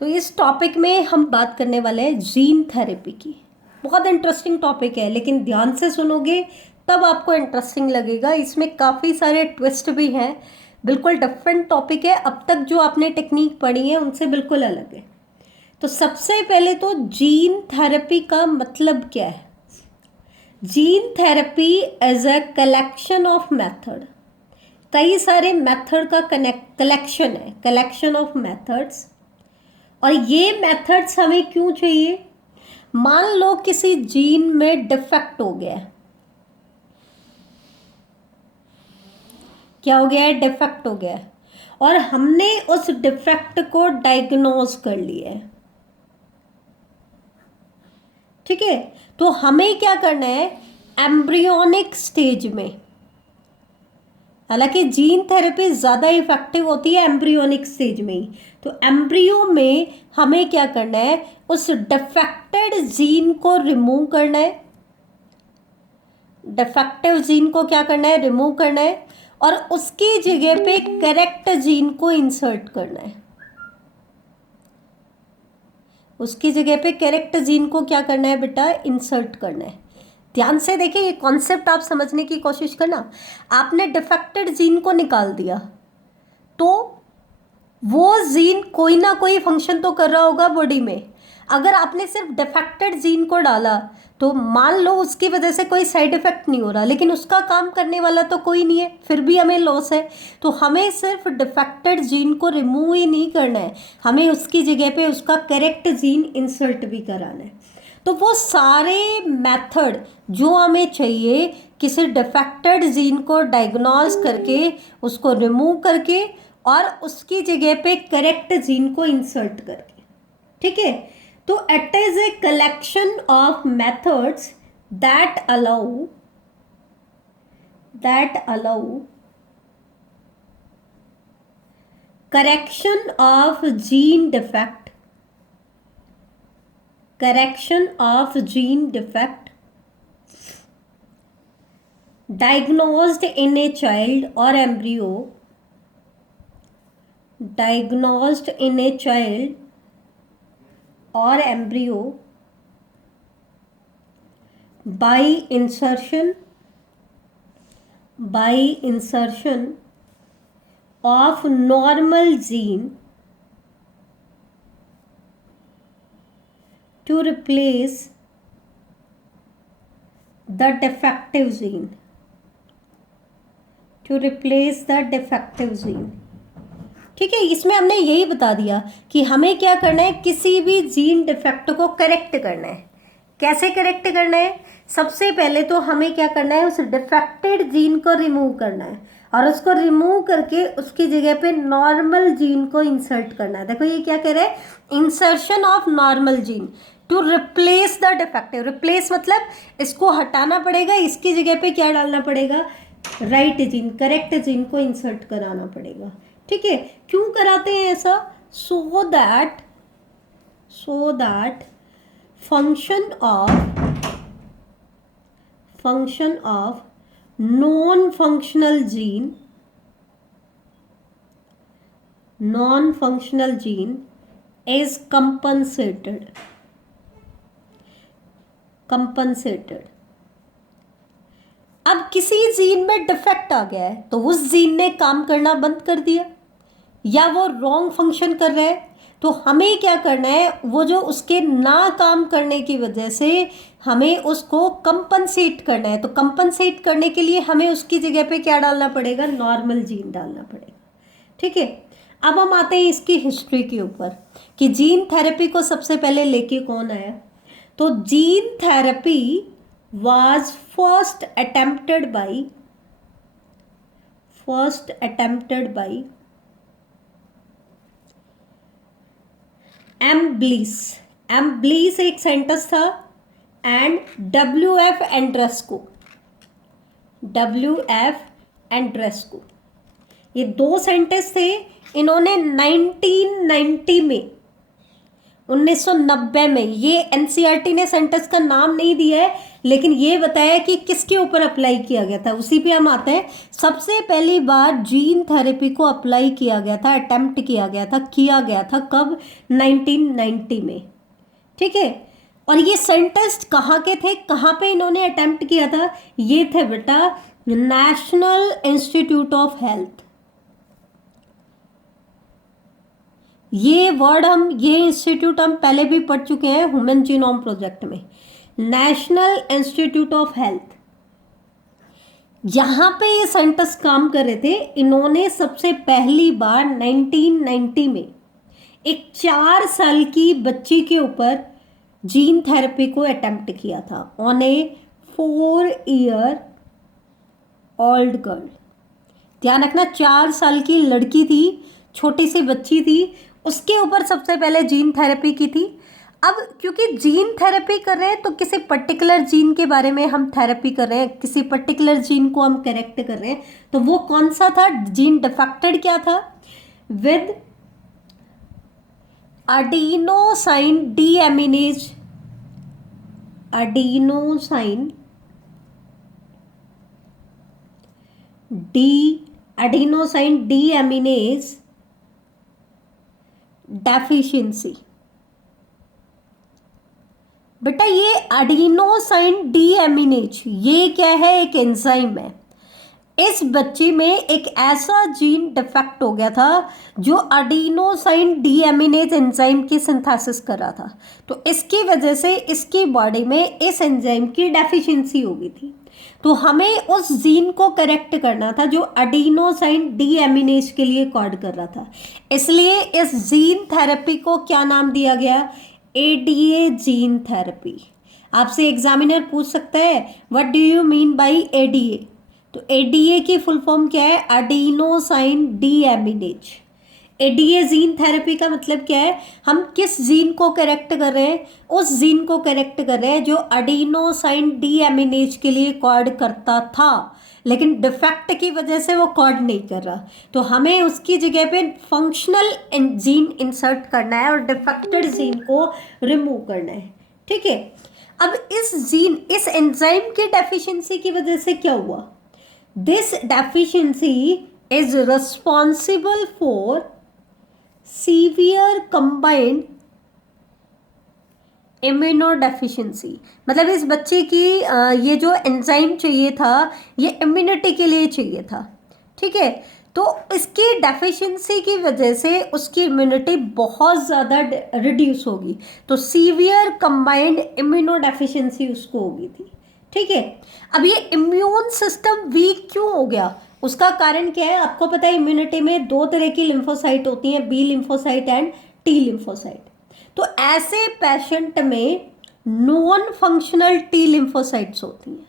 तो इस टॉपिक में हम बात करने वाले हैं जीन थेरेपी की। बहुत इंटरेस्टिंग टॉपिक है, लेकिन ध्यान से सुनोगे तब आपको इंटरेस्टिंग लगेगा। इसमें काफ़ी सारे ट्विस्ट भी हैं, बिल्कुल डिफरेंट टॉपिक है। अब तक जो आपने टेक्निक पढ़ी है उनसे बिल्कुल अलग है। तो सबसे पहले तो जीन थेरेपी का मतलब क्या है। Gene therapy as a collection of method, कई सारे मेथड का कलेक्शन है, कलेक्शन ऑफ मेथड्स। और ये मेथड्स हमें क्यों चाहिए। मान लो किसी जीन में डिफेक्ट हो गया है, क्या हो गया है, डिफेक्ट हो गया है, और हमने उस डिफेक्ट को डायग्नोज कर लिया है। ठीक है, तो हमें क्या करना है, एम्ब्रियोनिक स्टेज में, हालांकि जीन थेरेपी ज़्यादा इफेक्टिव होती है एम्ब्रियोनिक स्टेज में ही, तो एम्ब्रियो में हमें क्या करना है, उस डिफेक्टेड जीन को रिमूव करना है। डिफेक्टिव जीन को क्या करना है, रिमूव करना है, और उसकी जगह पे करेक्ट जीन को इंसर्ट करना है। उसकी जगह पे करेक्ट जीन को क्या करना है बेटा, इंसर्ट करना है। ध्यान से देखिए, ये कॉन्सेप्ट आप समझने की कोशिश करना। आपने डिफेक्टेड जीन को निकाल दिया तो वो जीन कोई ना कोई फंक्शन तो कर रहा होगा बॉडी में। अगर आपने सिर्फ डिफेक्टेड जीन को डाला तो मान लो उसकी वजह से कोई साइड इफेक्ट नहीं हो रहा, लेकिन उसका काम करने वाला तो कोई नहीं है, फिर भी हमें लॉस है। तो हमें सिर्फ डिफेक्टेड जीन को रिमूव ही नहीं करना है, हमें उसकी जगह पे उसका करेक्ट जीन इंसर्ट भी कराना है। तो वो सारे मेथड जो हमें चाहिए, किसी डिफेक्टेड जीन को डायग्नोज करके, उसको रिमूव करके, और उसकी जगह पे करेक्ट जीन को इंसर्ट करके। ठीक है, तो it is a collection of methods that allow correction of gene defect, correction of gene defect diagnosed in a child or embryo, diagnosed in a child or embryo by insertion of normal gene to replace the defective gene, ठीक है। इसमें हमने यही बता दिया कि हमें क्या करना है, किसी भी जीन डिफेक्ट को करेक्ट करना है। कैसे करेक्ट करना है, सबसे पहले तो हमें क्या करना है, उस डिफेक्टेड जीन को रिमूव करना है, और उसको रिमूव करके उसकी जगह पे नॉर्मल जीन को इंसर्ट करना है। देखो ये क्या कह रहा है, insertion of normal gene to replace the defective. Replace मतलब इसको हटाना पड़ेगा, इसकी जगह पे क्या डालना पड़ेगा, राइट जीन, करेक्ट जीन को इंसर्ट कराना पड़ेगा। ठीक है, क्यों कराते हैं ऐसा, so that function of non functional gene is compensated. अब किसी जीन में डिफेक्ट आ गया है तो उस जीन ने काम करना बंद कर दिया, या वो रॉन्ग फंक्शन कर रहा है, तो हमें क्या करना है, वो जो उसके ना काम करने की वजह से हमें उसको कंपनसेट करना है। तो कंपनसेट करने के लिए हमें उसकी जगह पे क्या डालना पड़ेगा, नॉर्मल जीन डालना पड़ेगा। ठीक है, अब हम आते हैं इसकी हिस्ट्री के ऊपर कि जीन थेरेपी को सबसे पहले लेके कौन आया। तो gene therapy was first attempted by M. Bliss एक साइंटिस्ट था, एंड WF एंड्रेस्को, ये दो साइंटिस्ट थे। इन्होंने 1990 में 1990 में। ये एनसीईआरटी ने सेंटेंस का नाम नहीं दिया है, लेकिन ये बताया कि किसके ऊपर अप्लाई किया गया था, उसी पे हम आते हैं। सबसे पहली बार जीन थेरेपी को अप्लाई किया गया था, अटेम्प्ट किया गया था कब? 1990 में। ठीक है, और ये सेंटेंस कहाँ के थे, कहाँ पे इन्होंने अटेम्प्ट किया था? ये थे बेटा नेशनल इंस्टीट्यूट ऑफ हेल्थ। ये वर्ड ये इंस्टीट्यूट हम पहले भी पढ़ चुके हैं ह्यूमन जीनोम प्रोजेक्ट में। नेशनल इंस्टीट्यूट ऑफ हेल्थ, यहाँ पे ये सेंटेंस काम कर रहे थे। इन्होंने सबसे पहली बार 1990 में एक 4 साल की बच्ची के ऊपर जीन थेरेपी को अटेम्प्ट किया था on A 4 year old girl. ध्यान रखना, 4 साल की लड़की थी, छोटी सी बच्ची थी, उसके ऊपर सबसे पहले जीन थेरेपी की थी। अब क्योंकि जीन थेरेपी कर रहे हैं तो किसी पर्टिकुलर जीन के बारे में हम थेरेपी कर रहे हैं, किसी पर्टिकुलर जीन को हम करेक्ट कर रहे हैं, तो वो कौन सा था जीन? डिफेक्टेड क्या था? With adenosine deaminase, adenosine deaminase deficiency. बेटा ये एडिनोसाइन डीएमिनेज ये क्या है? एक एंजाइम है। इस बच्ची में एक ऐसा जीन डिफेक्ट हो गया था जो एडिनोसाइन डीएमिनेज एंजाइम की सिंथेसिस कर रहा था, तो इसकी वजह से इसकी बॉडी में इस एंजाइम की डेफिशिएंसी हो गई थी। तो हमें उस जीन को करेक्ट करना था जो एडिनोसाइन डीएमिनेज के लिए कोड कर रहा था। इसलिए इस जीन थेरेपी को क्या नाम दिया गया? ADA gene therapy. आपसे एग्जामिनर पूछ सकता है what do you mean by ADA? तो एडीए की फुल फॉर्म क्या है? Adenosine deaminase. ADA gene therapy का मतलब क्या है? हम किस जीन को करेक्ट कर रहे हैं? उस जीन को करेक्ट कर रहे हैं जो एडिनोसाइन डीएमिनेज के लिए कोड करता था, लेकिन डिफेक्ट की वजह से वो कोड नहीं कर रहा। तो हमें उसकी जगह पे फंक्शनल जीन इंसर्ट करना है और डिफेक्टेड जीन को रिमूव करना है। ठीक है, अब इस एंजाइम की डेफिशिएंसी की वजह से क्या हुआ? This deficiency is responsible for severe combined immunodeficiency। मतलब इस बच्चे की ये जो एंजाइम चाहिए था ये इम्यूनिटी के लिए चाहिए था। ठीक है, तो इसकी डेफिशिएंसी की वजह से उसकी इम्यूनिटी बहुत ज़्यादा रिड्यूस होगी, तो सीवियर कंबाइंड इम्यूनोडेफिशिएंसी उसको होगी थी। ठीक है, अब ये इम्यून सिस्टम वीक क्यों हो गया? उसका कारण क्या है? आपको पता है इम्यूनिटी में 2 तरह की लिम्फोसाइट होती हैं, B lymphocyte and T lymphocyte. तो ऐसे पेशेंट में नॉन फंक्शनल टी लिम्फोसाइट्स होती हैं।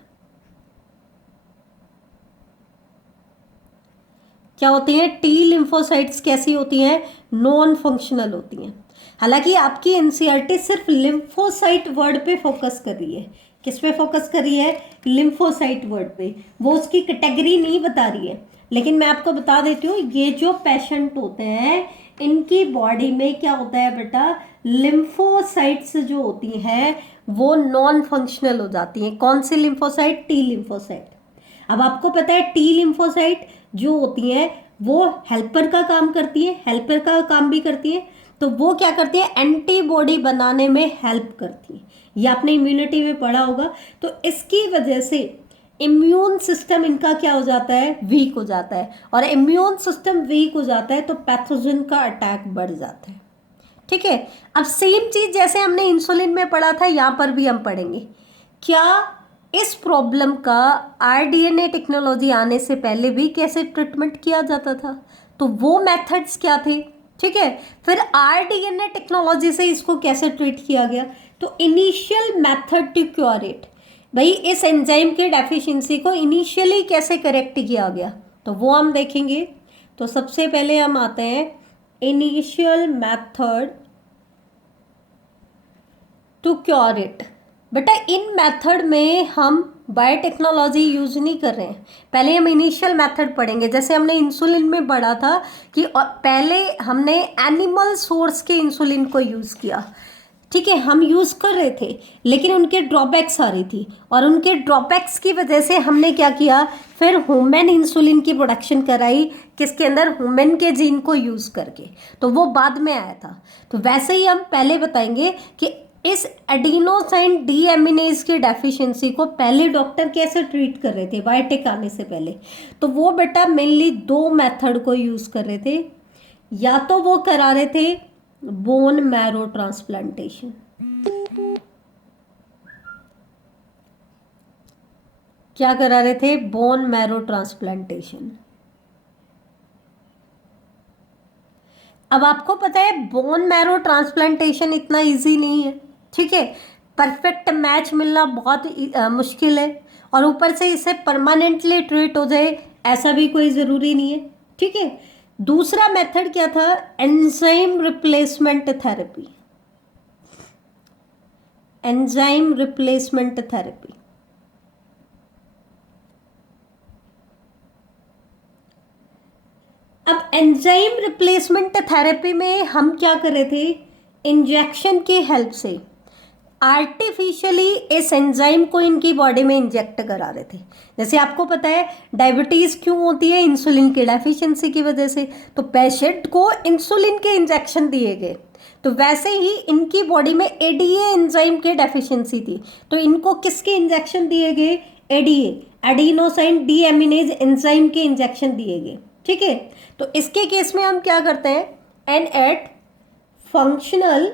क्या होती हैं? टी लिम्फोसाइट्स कैसी होती हैं? नॉन फंक्शनल होती हैं। हालांकि आपकी एनसीईआरटी सिर्फ लिम्फोसाइट वर्ड पे फोकस कर रही है। किस पे फोकस कर रही है? लिम्फोसाइट वर्ड पे। वो उसकी कैटेगरी नहीं बता रही है, लेकिन मैं आपको बता देती हूँ ये जो पेशेंट होते हैं इनकी बॉडी में क्या होता है बेटा? लिम्फोसाइट्स जो होती हैं वो नॉन फंक्शनल हो जाती हैं। कौन सी लिम्फोसाइट? T lymphocyte. अब आपको पता है टी लिम्फोसाइट जो होती है वो हेल्पर का काम करती है, हेल्पर का काम भी करती है। तो वो क्या करती है? एंटीबॉडी बनाने में हेल्प करती है। ये आपने इम्यूनिटी में पढ़ा होगा। तो इसकी वजह से इम्यून सिस्टम इनका क्या हो जाता है? वीक हो जाता है, और इम्यून सिस्टम वीक हो जाता है तो पैथोजन का अटैक बढ़ जाता है। ठीक है, अब सेम चीज जैसे हमने इंसुलिन में पढ़ा था यहाँ पर भी हम पढ़ेंगे। क्या इस प्रॉब्लम का आरडीएनए टेक्नोलॉजी आने से पहले भी कैसे ट्रीटमेंट किया जाता था? तो वो मेथड्स क्या थे? ठीक है, फिर आरडीएनए टेक्नोलॉजी से इसको कैसे ट्रीट किया गया? तो initial method to cure it, भाई इस एंजाइम के डेफिशिएंसी को इनिशियली कैसे करेक्ट किया गया, तो वो हम देखेंगे। तो सबसे पहले हम आते हैं initial method to cure it. बेटा इन मेथड में हम बायोटेक्नोलॉजी यूज नहीं कर रहे हैं। पहले हम इनिशियल मेथड पढ़ेंगे, जैसे हमने इंसुलिन में पढ़ा था कि पहले हमने एनिमल सोर्स के इंसुलिन को यूज़ किया, ठीक है, हम यूज़ कर रहे थे, लेकिन उनके ड्रॉबैक्स आ रही थी, और उनके ड्रॉबैक्स की वजह से हमने क्या किया, फिर ह्यूमन इंसुलिन की प्रोडक्शन कराई, किसके अंदर, ह्यूमन के जीन को यूज़ करके, तो वो बाद में आया था। तो वैसे ही हम पहले बताएंगे कि इस एडिनोसाइन डीएमिनेज की डेफिशिएंसी को पहले डॉक्टर कैसे ट्रीट कर रहे थे बायोटेक आने से पहले। तो वो बेटा मेनली दो मेथड को यूज़ कर रहे थे, या तो वो करा रहे थे बोन मैरो ट्रांसप्लांटेशन, क्या करा रहे थे, बोन मैरो ट्रांसप्लांटेशन। अब आपको पता है बोन मैरो ट्रांसप्लांटेशन इतना इजी नहीं है, ठीक है, परफेक्ट मैच मिलना बहुत मुश्किल है, और ऊपर से इसे परमानेंटली ट्रीट हो जाए ऐसा भी कोई ज़रूरी नहीं है, ठीक है। दूसरा मेथड क्या था, enzyme replacement therapy, enzyme replacement therapy. अब एंजाइम रिप्लेसमेंट थेरेपी में हम क्या कर रहे थे, इंजेक्शन की हेल्प से आर्टिफिशियली इस एंजाइम को इनकी बॉडी में इंजेक्ट करा रहे थे। जैसे आपको पता है डायबिटीज़ क्यों होती है, इंसुलिन की डेफिशिएंसी की वजह से, तो पेशेंट को इंसुलिन के इंजेक्शन दिए गए। तो वैसे ही इनकी बॉडी में एडीए एंजाइम की डेफिशिएंसी थी, तो इनको किसके इंजेक्शन दिए गए, एडीए, एडिनोसाइन डीएमिनेज एंजाइम के इंजेक्शन दिए गए, ठीक है। तो इसके केस में हम क्या करते हैं, and at functional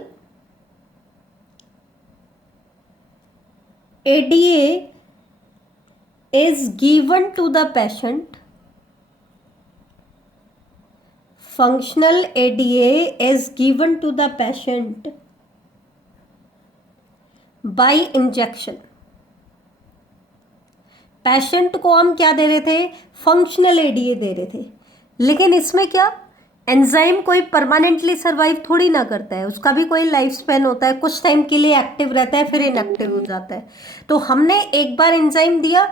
ADA is given to the patient, functional ADA is given to the patient by injection। Patient को हम क्या दे रहे थे, फंक्शनल एडीए दे रहे थे, लेकिन इसमें क्या, एंजाइम कोई परमानेंटली सर्वाइव थोड़ी ना करता है, उसका भी कोई लाइफ स्पैन होता है, कुछ टाइम के लिए एक्टिव रहता है फिर इनएक्टिव हो जाता है। तो हमने एक बार एंजाइम दिया,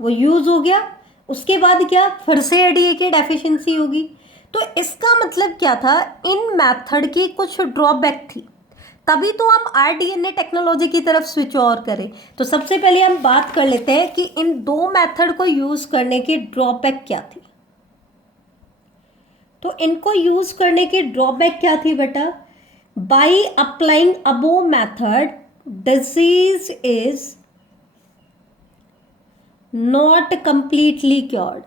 वो यूज हो गया, उसके बाद क्या, फिर से एडीए की डेफिशिएंसी होगी। तो इसका मतलब क्या था, इन मैथड की कुछ ड्रॉबैक थी, तभी तो हम आरडीएनए टेक्नोलॉजी की तरफ स्विच और करें। तो सबसे पहले हम बात कर लेते हैं कि इन दो मेथड को यूज करने की ड्रॉबैक क्या थी। तो इनको यूज करने की ड्रॉबैक क्या थी बेटा, by applying above method disease is not completely cured.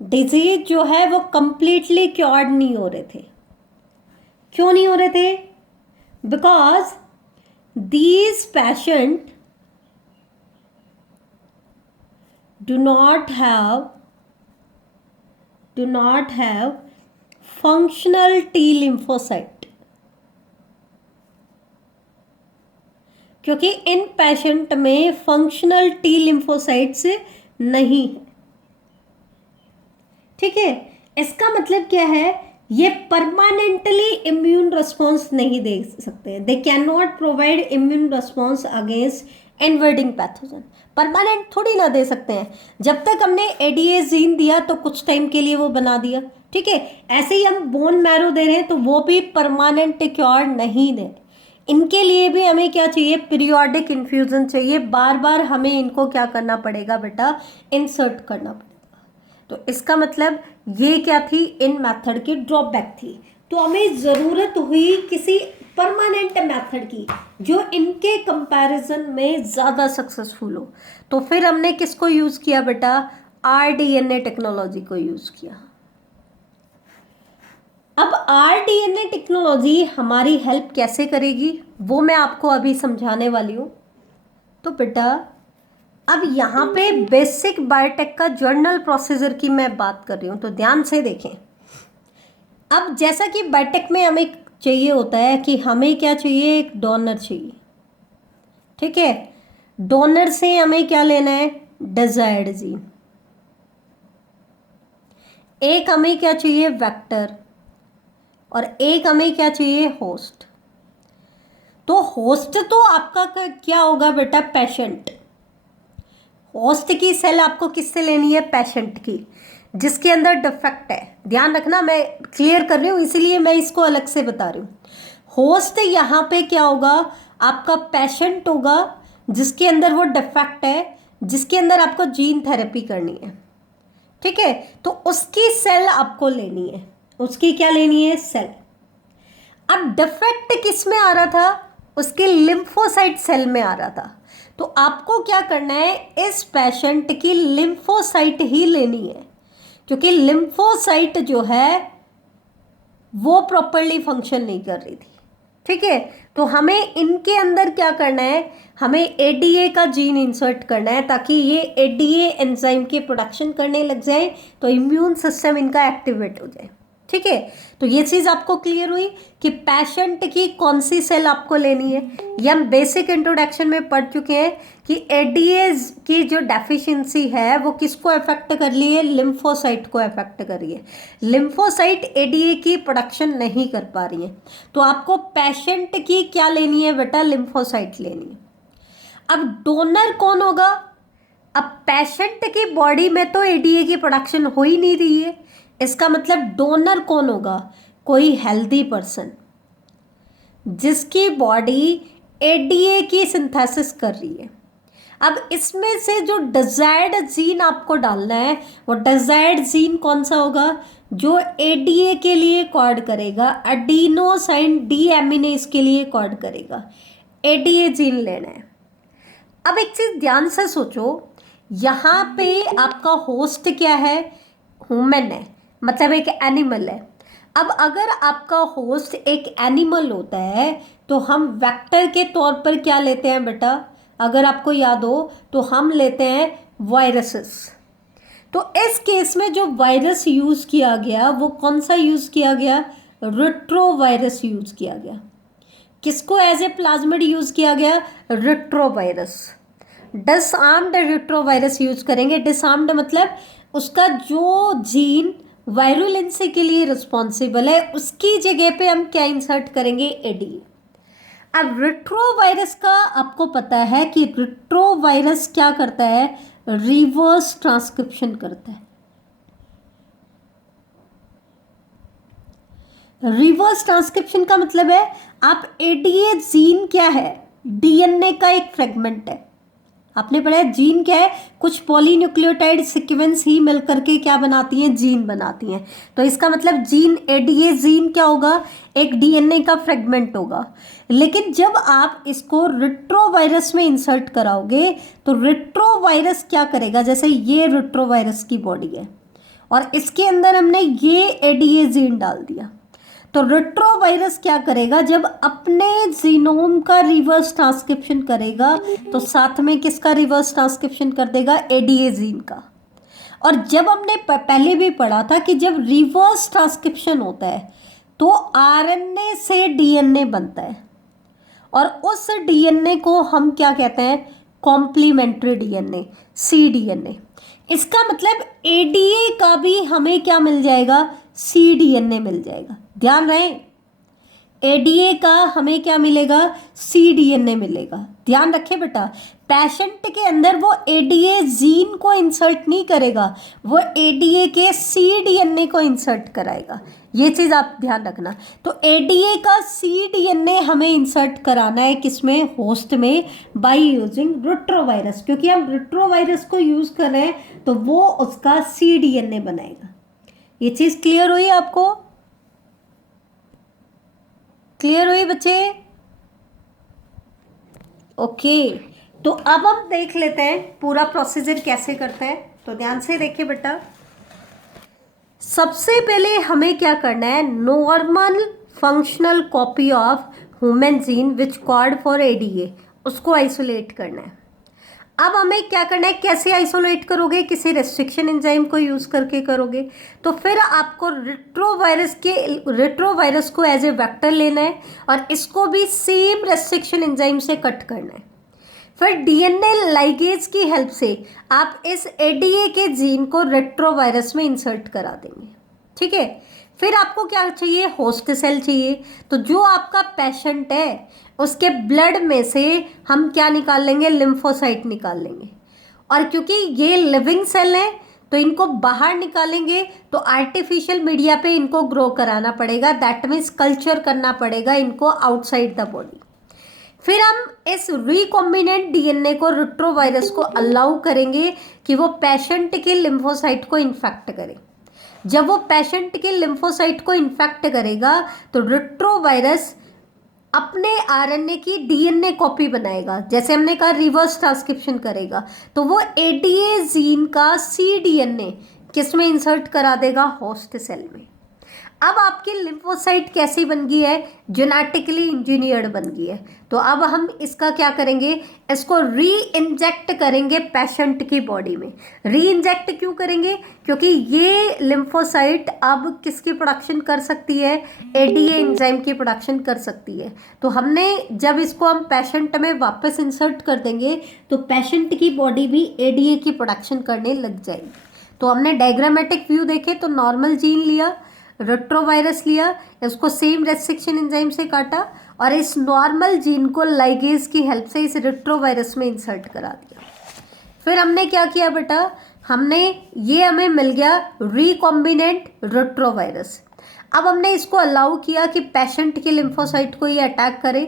Disease जो है वो कंप्लीटली क्योर्ड नहीं हो रहे थे। क्यों नहीं हो रहे थे, because these patient do not have functional T lymphocyte, क्योंकि इन पेशेंट में फंक्शनल टी लिम्फोसाइट्स नहीं है, ठीक है। इसका मतलब क्या है, ये परमानेंटली इम्यून रिस्पॉन्स नहीं दे सकते, दे can not provide immune response against invading pathogen, permanent थोड़ी ना दे सकते हैं। जब तक हमने एडीए जीन दिया तो कुछ टाइम के लिए वो बना दिया, ठीक है। ऐसे ही हम बोन मैरो दे रहे हैं तो वो भी परमानेंट क्योर नहीं दे, इनके लिए भी हमें क्या चाहिए, पीरियोडिक इन्फ्यूजन चाहिए, बार बार हमें इनको क्या करना पड़ेगा बेटा, इंसर्ट करना पड़ेगा। तो इसका मतलब ये क्या थी, इन मेथड की ड्रॉबैक थी। तो हमें ज़रूरत हुई किसी परमानेंट मेथड की जो इनके कंपैरिजन में ज़्यादा सक्सेसफुल हो। तो फिर हमने किसको यूज़ किया बेटा, आरडीएनए टेक्नोलॉजी को यूज़ किया। अब आरडीएनए टेक्नोलॉजी हमारी हेल्प कैसे करेगी वो मैं आपको अभी समझाने वाली हूँ। तो बेटा अब यहाँ पे बेसिक बायोटेक का जर्नल प्रोसीजर की मैं बात कर रही हूँ, तो ध्यान से देखें। अब जैसा कि बायोटेक में हमें चाहिए होता है कि हमें क्या चाहिए, एक डोनर चाहिए, ठीक है। डोनर से हमें क्या लेना है, डिजायर्ड जीन। एक हमें क्या चाहिए, वेक्टर, और एक हमें क्या चाहिए, होस्ट। तो होस्ट तो आपका क्या होगा बेटा, पेशेंट। होस्ट की सेल आपको किससे लेनी है, पेशेंट की, जिसके अंदर डिफेक्ट है। ध्यान रखना, मैं क्लियर कर रही हूँ इसीलिए मैं इसको अलग से बता रही हूँ। होस्ट यहाँ पे क्या होगा, आपका पेशेंट होगा जिसके अंदर वो डिफेक्ट है, जिसके अंदर आपको जीन थेरेपी करनी है। ठीक है, तो उसकी सेल आपको लेनी है, उसकी क्या लेनी है, सेल। अब डिफेक्ट किस में आ रहा था, उसके लिम्फोसाइट सेल में आ रहा था। तो आपको क्या करना है, इस पेशेंट की लिम्फोसाइट ही लेनी है, क्योंकि लिम्फोसाइट जो है वो प्रॉपरली फंक्शन नहीं कर रही थी। ठीक है, तो हमें इनके अंदर क्या करना है, हमें एडीए का जीन इंसर्ट करना है ताकि ये एडीए एंजाइम के प्रोडक्शन करने लग जाए, तो इम्यून सिस्टम इनका एक्टिवेट हो जाए। ठीक है, तो ये चीज़ आपको क्लियर हुई कि पेशेंट की कौन सी सेल आपको लेनी है। ये हम बेसिक इंट्रोडक्शन में पढ़ चुके हैं कि एडीए की जो डेफिशिएंसी है वो किसको अफेक्ट कर रही है, लिम्फोसाइट को अफेक्ट कर रही है। लिम्फोसाइट एडीए की प्रोडक्शन नहीं कर पा रही है, तो आपको पेशेंट की क्या लेनी है बेटा, लिम्फोसाइट लेनी है। अब डोनर कौन होगा, अब पेशेंट की बॉडी में तो एडीए की प्रोडक्शन हो ही नहीं रही है, इसका मतलब डोनर कौन होगा, कोई हेल्दी पर्सन जिसकी बॉडी एडीए की सिंथेसिस कर रही है। अब इसमें से जो डिजायर्ड जीन आपको डालना है, वो डिजायर्ड जीन कौन सा होगा, जो एडीए के लिए कोड करेगा, एडिनोसाइन डीएमिनेज के लिए कोड करेगा, एडीए जीन लेना है। अब एक चीज ध्यान से सोचो, यहाँ पे आपका होस्ट क्या है, ह्यूमन है, मतलब एक एनिमल है। अब अगर आपका होस्ट एक एनिमल होता है तो हम वेक्टर के तौर पर क्या लेते हैं बेटा, अगर आपको याद हो तो हम लेते हैं वायरसेस। तो इस केस में जो वायरस यूज़ किया गया वो कौन सा यूज़ किया गया, रिट्रोवायरस यूज़ किया गया। किसको एज ए प्लाज्मिड यूज़ किया गया, रिट्रोवायरस। डिसआर्म्ड रिट्रोवायरस यूज करेंगे। डिसआर्म्ड मतलब उसका जो जीन वायरुलेंसी के लिए रिस्पॉन्सिबल है उसकी जगह पे हम क्या इंसर्ट करेंगे, एडी। अब रिट्रोवायरस का आपको पता है कि रिट्रोवायरस क्या करता है, रिवर्स ट्रांसक्रिप्शन करता है। रिवर्स ट्रांसक्रिप्शन का मतलब है आप एडीए जीन क्या है, डीएनए का एक फ्रेगमेंट है। आपने पढ़ा है जीन क्या है, कुछ पॉलीन्यूक्लियोटाइड सीक्वेंस ही मिलकर के क्या बनाती हैं, जीन बनाती हैं। तो इसका मतलब जीन, एडीए जीन क्या होगा, एक डीएनए का फ्रेगमेंट होगा। लेकिन जब आप इसको रिट्रोवायरस में इंसर्ट कराओगे तो रिट्रोवायरस क्या करेगा, जैसे ये रिट्रोवायरस की बॉडी है और इसके अंदर हमने ये एडीए जीन डाल दिया, तो रिट्रोवायरस क्या करेगा, जब अपने जीनोम का रिवर्स ट्रांसक्रिप्शन करेगा तो साथ में किसका रिवर्स ट्रांसक्रिप्शन कर देगा, एडीए जीन का। और जब हमने पहले भी पढ़ा था कि जब रिवर्स ट्रांसक्रिप्शन होता है तो आरएनए से डीएनए बनता है और उस डीएनए को हम क्या कहते हैं, कॉम्प्लीमेंट्री डीएनए, सीडीएनए। इसका मतलब एडीए का भी हमें क्या मिल जाएगा, सीडीएनए मिल जाएगा। ध्यान रहे, एडीए का हमें क्या मिलेगा, सीडीएनए मिलेगा। ध्यान रखें बेटा, पेशेंट के अंदर वो एडीए जीन को इंसर्ट नहीं करेगा, वो एडीए के सीडीएनए को इंसर्ट कराएगा। ये चीज़ आप ध्यान रखना। तो एडीए का सीडीएनए हमें इंसर्ट कराना है किसमें, होस्ट में, बाय यूजिंग रिट्रोवायरस। क्योंकि हम रिट्रोवायरस को यूज़ कर रहे हैं तो वो उसका सीडीएनए बनाएगा। ये चीज़ क्लियर हुई आपको, क्लियर हुई बच्चे? ओके, तो अब हम देख लेते हैं पूरा प्रोसीजर कैसे करते हैं। तो ध्यान से देखिए बेटा, सबसे पहले हमें क्या करना है, normal functional copy of human gene which code for ADA, उसको आइसोलेट करना है। अब हमें क्या करना है, कैसे आइसोलेट करोगे, किसी रेस्ट्रिक्शन एंजाइम को यूज़ करके करोगे। तो फिर आपको रिट्रोवायरस को एज ए वेक्टर लेना है और इसको भी सेम रेस्ट्रिक्शन एंजाइम से कट करना है। फिर डीएनए लाइगेज की हेल्प से आप इस एडीए के जीन को रेट्रोवायरस में इंसर्ट करा देंगे। ठीक है, फिर आपको क्या चाहिए, होस्ट सेल चाहिए। तो जो आपका पेशेंट है उसके ब्लड में से हम क्या निकाल लेंगे, लिम्फोसाइट निकाल लेंगे। और क्योंकि ये लिविंग सेल है तो इनको बाहर निकालेंगे तो आर्टिफिशियल मीडिया पे इनको ग्रो कराना पड़ेगा, दैट मीन्स कल्चर करना पड़ेगा इनको आउटसाइड द बॉडी। फिर हम इस रिकॉम्बिनेंट डीएनए को, रिट्रोवायरस को अलाउ करेंगे कि वो पेशेंट के लिम्फोसाइट को इन्फेक्ट करे। जब वो पेशेंट के लिम्फोसाइट को इन्फेक्ट करेगा तो रिट्रोवायरस अपने आरएनए की डीएनए कॉपी बनाएगा, जैसे हमने कहा रिवर्स ट्रांसक्रिप्शन करेगा। तो वो एडीए जीन का सीडीएनए किस में इंसर्ट करा देगा, होस्ट सेल में। अब आपकी लिम्फोसाइट कैसी बन गई है, जेनेटिकली इंजीनियर्ड बन गई है। तो अब हम इसका क्या करेंगे, इसको री इंजेक्ट करेंगे पेशेंट की बॉडी में। री इंजेक्ट क्यों करेंगे, क्योंकि ये लिम्फोसाइट अब किसकी प्रोडक्शन कर सकती है, एडीए एंजाइम की प्रोडक्शन कर सकती है। तो हमने जब इसको हम पेशेंट में वापस इंसर्ट कर देंगे तो पेशेंट की बॉडी भी एडीए की प्रोडक्शन करने लग जाएगी। तो हमने डायग्रामेटिक व्यू देखे तो नॉर्मल जीन लिया, रेट्रोवायरस लिया, इसको सेम रेस्ट्रिक्शन एंजाइम से काटा और इस नॉर्मल जीन को लाइगेज की हेल्प से इस रेट्रोवायरस में इंसर्ट करा दिया। फिर हमने क्या किया बेटा, हमें मिल गया रिकॉम्बिनेंट रेट्रोवायरस। अब हमने इसको अलाउ किया कि पेशेंट के लिम्फोसाइट को ये अटैक करे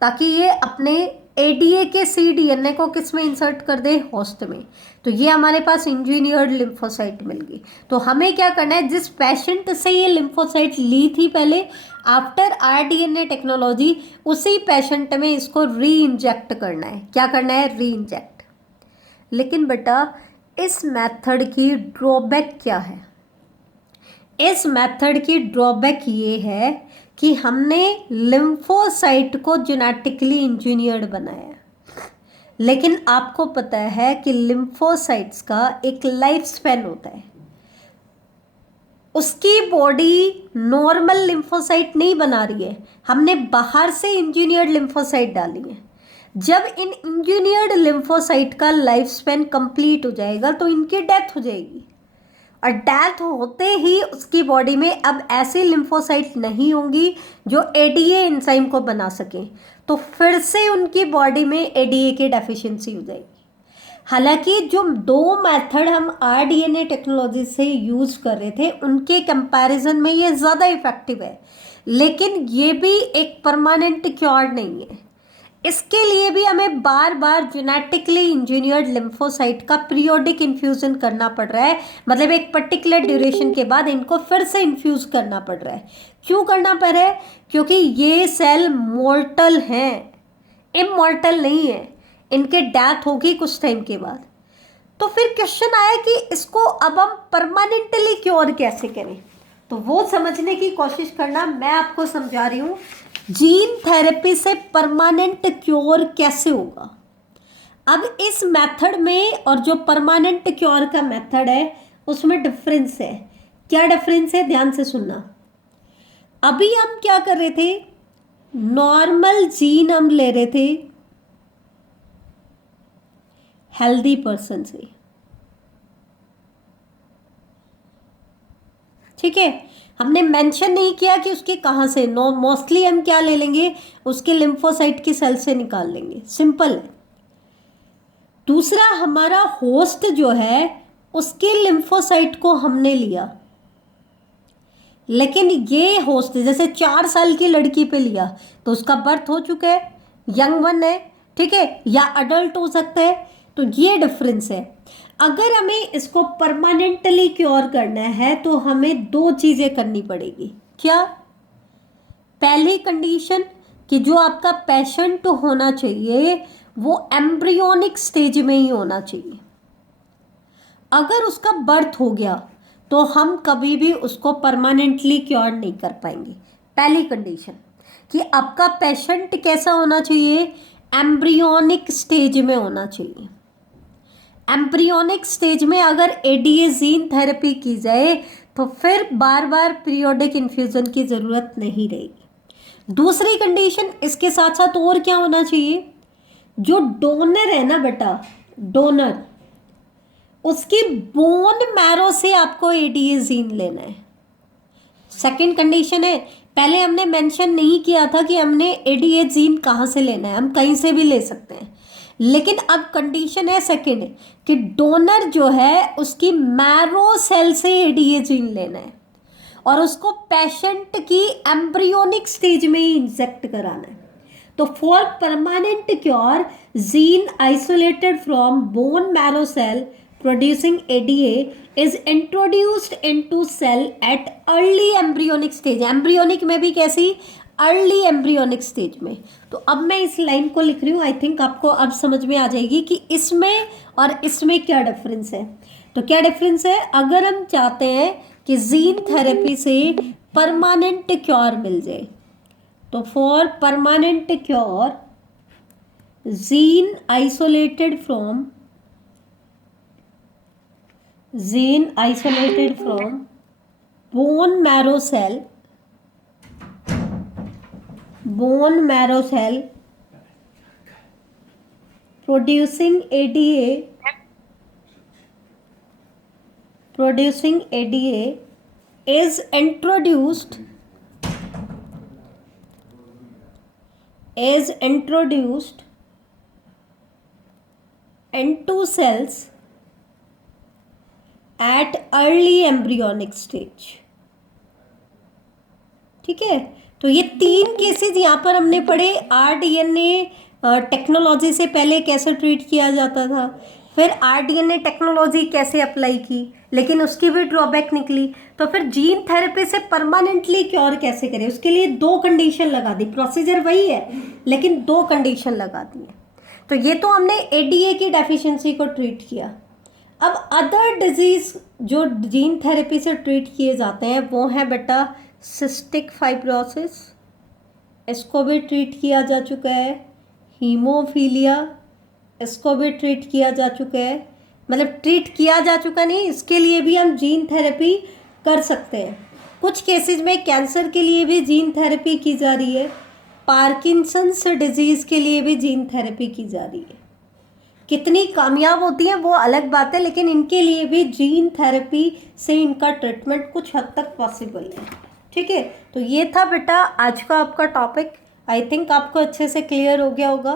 ताकि ये अपने एडीए के सीडीएनए को किस में इंसर्ट कर दे, होस्ट में। तो ये हमारे पास इंजीनियर्ड लिम्फोसाइट मिल गई। तो हमें क्या करना है, जिस पेशेंट से ये लिम्फोसाइट ली थी पहले, आफ्टर आरडीएनए टेक्नोलॉजी उसी पेशेंट में इसको री इंजेक्ट करना है। क्या करना है, री इंजेक्ट। लेकिन बेटा इस मेथड की ड्रॉबैक क्या है, इस मेथड की ड्रॉबैक ये है कि हमने लिम्फोसाइट को जेनेटिकली इंजीनियर्ड बनाया, लेकिन आपको पता है कि लिम्फोसाइट्स का एक लाइफ स्पैन होता है। उसकी बॉडी नॉर्मल लिम्फोसाइट नहीं बना रही है, हमने बाहर से इंजीनियर्ड लिम्फोसाइट डाली है। जब इन इंजीनियर्ड लिम्फोसाइट का लाइफ स्पैन कंप्लीट हो जाएगा तो इनकी डेथ हो जाएगी, और डेथ होते ही उसकी बॉडी में अब ऐसी लिम्फोसाइट नहीं होंगी जो एडीए एंजाइम को बना सकें, तो फिर से उनकी बॉडी में एडीए की डेफिशिएंसी हो जाएगी। हालांकि जो दो मेथड हम आरडीएनए टेक्नोलॉजी से यूज कर रहे थे उनके कंपैरिजन में ये ज़्यादा इफेक्टिव है, लेकिन ये भी एक परमानेंट क्योर नहीं है। इसके लिए भी हमें बार बार जेनेटिकली इंजीनियर्ड लिम्फोसाइट का पीरियोडिक इन्फ्यूजन करना पड़ रहा है, मतलब एक पर्टिकुलर ड्यूरेशन के बाद इनको फिर से इन्फ्यूज करना पड़ रहा है। क्यों करना पड़ रहा है, क्योंकि ये सेल मॉर्टल हैं, इमॉर्टल नहीं है, इनके डेथ होगी कुछ टाइम के बाद। तो फिर क्वेश्चन आया कि इसको अब हम परमानेंटली क्योर कैसे करें, तो वो समझने की कोशिश करना। मैं आपको समझा रही हूँ जीन थेरेपी से परमानेंट क्योर कैसे होगा। अब इस मेथड में और जो परमानेंट क्योर का मेथड है उसमें डिफरेंस है। क्या डिफरेंस है, ध्यान से सुनना। अभी हम क्या कर रहे थे, नॉर्मल जीन हम ले रहे थे हेल्दी पर्सन से, ठीक है। हमने मेंशन नहीं किया कि उसके कहाँ से, मोस्टली हम क्या ले लेंगे, उसके लिम्फोसाइट की सेल से निकाल लेंगे, सिंपल है। दूसरा, हमारा होस्ट जो है उसके लिम्फोसाइट को हमने लिया, लेकिन ये होस्ट जैसे 4 साल की लड़की पे लिया तो उसका बर्थ हो चुका है, यंग वन है, ठीक है, या अडल्ट हो सकता है। तो ये डिफरेंस है। अगर हमें इसको परमानेंटली क्योर करना है तो हमें 2 चीज़ें करनी पड़ेगी। क्या, पहली कंडीशन कि जो आपका पेशेंट होना चाहिए वो एम्ब्रियोनिक स्टेज में ही होना चाहिए। अगर उसका बर्थ हो गया तो हम कभी भी उसको परमानेंटली क्योर नहीं कर पाएंगे। पहली कंडीशन कि आपका पेशेंट कैसा होना चाहिए, एम्ब्रियोनिक स्टेज में होना चाहिए। एम्ब्रियोनिक स्टेज में अगर एडीए जीन थेरेपी की जाए तो फिर बार बार पीरियोडिक इन्फ्यूजन की ज़रूरत नहीं रहेगी। दूसरी कंडीशन इसके साथ साथ और क्या होना चाहिए, जो डोनर है ना बेटा, डोनर, उसकी बोन मैरो से आपको एडीए जीन लेना है। सेकंड कंडीशन है, पहले हमने मेंशन नहीं किया था कि हमने एडीए जीन कहाँ से लेना है, हम कहीं से भी ले सकते हैं, लेकिन अब कंडीशन है सेकंड कि डोनर जो है उसकी मैरो सेल से एडीए जीन लेना है और उसको पेशेंट की एम्ब्रियोनिक स्टेज में ही इंजेक्ट कराना है। तो for permanent cure gene isolated from bone marrow cell producing ADA is introduced into cell at early embryonic stage। Embryonic में भी कैसी, अर्ली एम्ब्रियोनिक स्टेज में। तो अब मैं इस लाइन को लिख रही हूँ, आई थिंक आपको अब समझ में आ जाएगी कि इसमें और इसमें क्या डिफरेंस है। तो क्या डिफरेंस है, अगर हम चाहते हैं कि जीन थेरेपी से परमानेंट क्योर मिल जाए, तो for permanent cure gene isolated from bone marrow cell producing ADA is introduced into cells at early embryonic stage। ठीक है, तो ये 3 केसेस यहाँ पर हमने पढ़े। आरडीएनए टेक्नोलॉजी से पहले कैसे ट्रीट किया जाता था, फिर आरडीएनए टेक्नोलॉजी कैसे अप्लाई की, लेकिन उसकी भी ड्रॉबैक निकली। तो फिर जीन थेरेपी से परमानेंटली क्योर कैसे करें, उसके लिए 2 कंडीशन लगा दी। प्रोसीजर वही है लेकिन 2 कंडीशन लगा दी है। तो ये तो हमने एडीए की डेफिशिएंसी को ट्रीट किया। अब अदर डिजीज जो जीन थेरेपी से ट्रीट किए जाते हैं वो है बेटा सिस्टिक फाइब्रोसिस, इसको भी ट्रीट किया जा चुका है। हीमोफीलिया, इसको भी ट्रीट किया जा चुका है। मतलब ट्रीट किया जा चुका नहीं, इसके लिए भी हम जीन थेरेपी कर सकते हैं। कुछ केसेस में कैंसर के लिए भी जीन थेरेपी की जा रही है, पार्किंसंस डिजीज़ के लिए भी जीन थेरेपी की जा रही है। कितनी कामयाब होती है वो अलग बात है, लेकिन इनके लिए भी जीन थेरेपी से इनका ट्रीटमेंट कुछ हद तक पॉसिबल है। ठीक है, तो ये था बेटा आज का आपका टॉपिक। आई थिंक आपको अच्छे से क्लियर हो गया होगा।